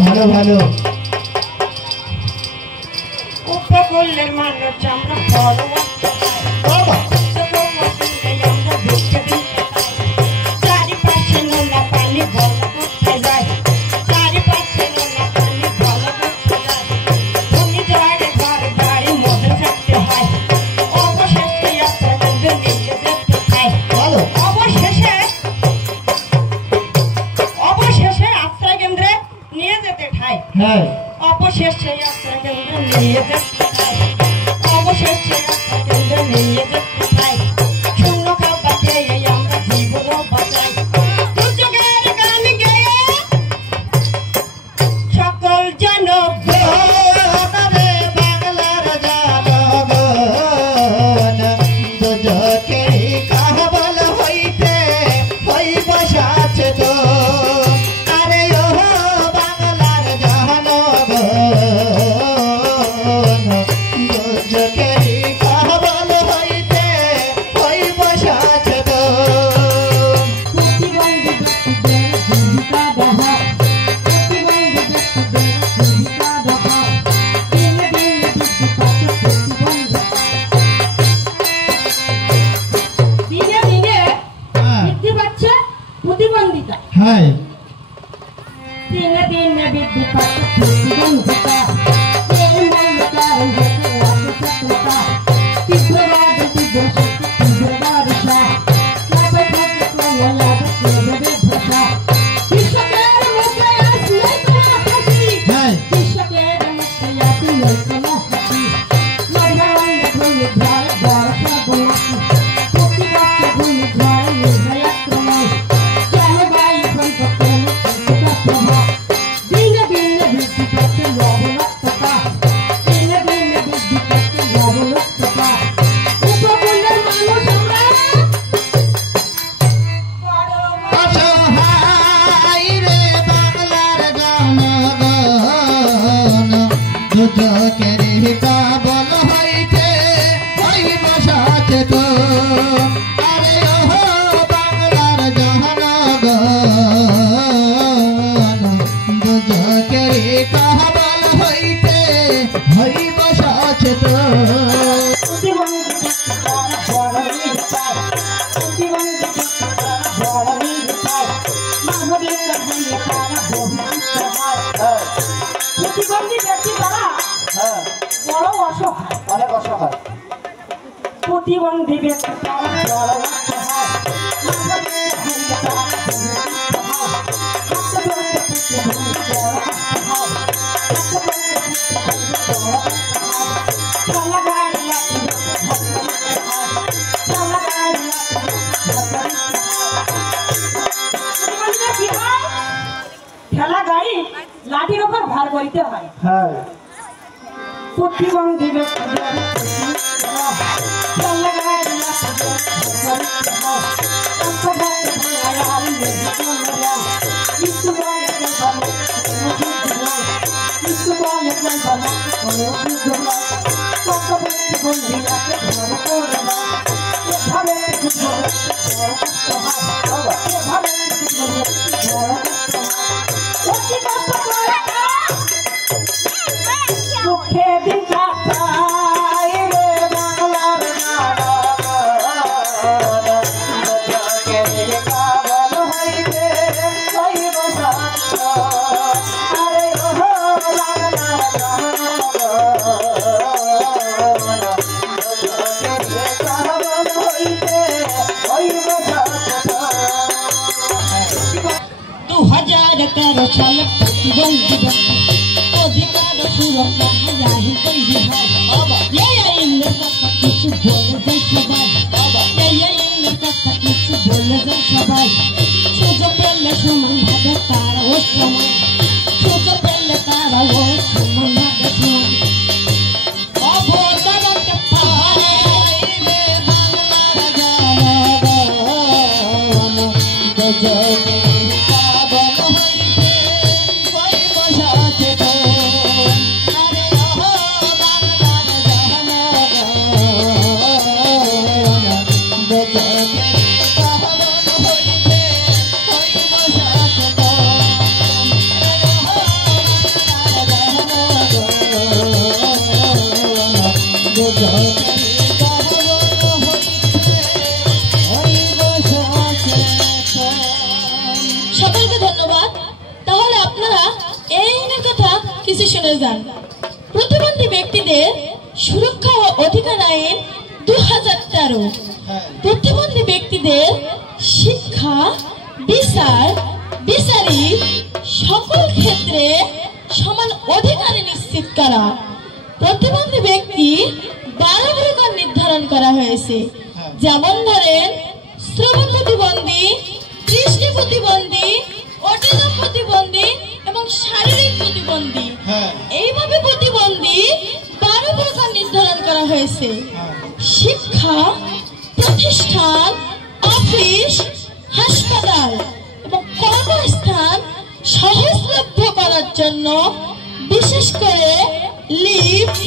ভালো ভালো উপকূলের মানুষ আমরা বড় বাবা চারিপাশে নোনা পানি বল করতে যায় চারিপাশে নোনা পানি বল করতে যায় তুমি যারে ঘর বাড়ি মধ্যে থাকতে হয় অবশেষে যাত্রা কেন্দ্রে নিয়ে যেতে হয় ভালো অবশেষে যাত্রা কেন্দ্রে নিয়ে যেতে ঠাই হ্যাঁ অবশেষে যাত্রা কেন্দ্রে নিয়ে যেতে হয় অবশেষে যাত্রা কেন্দ্রে নিয়ে যেতে হয় শূন্য খাবার খেয়ে আমরা জীবন বাঁচাই দুর্যোগের গান গেয়ে সকল জনক রে বাংলার জনগণ দুজকে কাহবল হইতে হইব সচেতন আরে ও বাংলার জনগণ দুজকে কাহবল হইতে হইব সচেতন প্রতিবন্ধী ব্যক্তিদের ভূমিকা দেখা প্রতিবন্ধী ব্যক্তিদের ভূমিকা দেখা দিনে দিনে বৃদ্ধি পাচ্ছে প্রতিবন্ধকতা দিনে দিনে বৃদ্ধি পাচ্ছে প্রতিবন্ধিতা হ্যাঁ দিনে দিনে বৃদ্ধি পাচ্ছে প্রতিবন্ধকতা এই মূল কারণ হচ্ছে অসচেতনতা তীব্রবাদ তীব্রবাদ লাভে থাকে কোনো লাভে করবে ভাষা কৃষকের মুখে আসলে কোনো হাসি হ্যাঁ কৃষকের মুখে আসলে কোনো হাসি মাঝারঙ্গ ভূমি ঝড় বর্ষা বনাসি প্রতি বছর ভূমি ঝড় নির্ভয় আক্রমণ জলবায়ু পরিবর্তন প্রভাব দিনে দিনে বৃদ্ধি পাচ্ছে লবণাক্ততা দিনে দিনে বৃদ্ধি পাচ্ছে লবণাক্ততা উপকূলের মানুষ আমরা বড় অসহায় রে বাংলার জনগণ দুজকের কাবল হইতে হইব সচেতন আরে ও বাংলার জনগণ দুজকের কাবল হইতে হইব সচেতন প্রতিবন্ধী ব্যক্তি তারা বড় অসহায় অনেক অসহায় প্রতিবন্ধী ব্যক্তি তারা বড় অসহায় ঠেলা গাড়ি লাঠির ওপর ভার করিতে হয় হ্যাঁ প্রতিবন্ধী ব্যক্তিদের ঠেলা গাড়ি দুঃখে দিন কাটাই রে বাংলার কাবল হইতে হইব সচেতন আরে ও বাংলার সকলকে ধন্যবাদ। তাহলে আপনারা এই আইনের কথা কিছু শুনে যান। প্রতিবন্ধী ব্যক্তিদের সুরক্ষা ও অধিকার আইন 2013। প্রতিবন্ধী ব্যক্তিদের শিক্ষা, বিচার, বিচারিক সকল ক্ষেত্রে সমান অধিকার নিশ্চিত করা। প্রতিবন্ধী ব্যক্তি 12 প্রকার নির্ধারণ করা হয়েছে। যেমন ধরেন শ্রবণ প্রতিবন্ধী, দৃষ্টি প্রতিবন্ধী, অটিজম প্রতিবন্ধী এবং শারীরিক প্রতিবন্ধী। এইভাবে প্রতিবন্ধী 12 প্রকার নির্ধারণ করা হয়েছে। শিক্ষা প্রতিষ্ঠান, অফিস, হাসপাতাল এবং কর্মস্থান সহজলভ্য করার জন্য বিশেষ করে লিফট,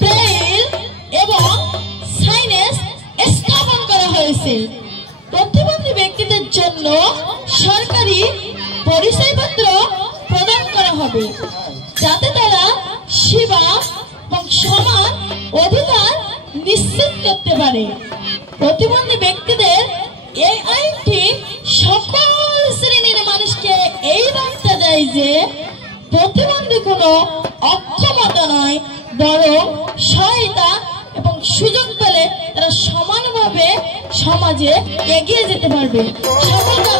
ব্রেইল এবং সাইনেজ স্থাপন করা হয়েছে। প্রতিবন্ধী ব্যক্তিদের জন্য সরকারি পরিচয়পত্র প্রদান করা হবে, যাতে তারা সেবা এবং সমান অধিকার নিশ্চিত করতে পারে। প্রতিবন্ধী ব্যক্তিদের এই আইনটি সকল শ্রেণীর মানুষকে এই বার্তা দেয় যে প্রতিবন্ধী কোনো অক্ষমতা নয়, বরং সহায়তা এবং সুযোগ পেলে তারা সমানভাবে সমাজে এগিয়ে যেতে পারবে। সকলকে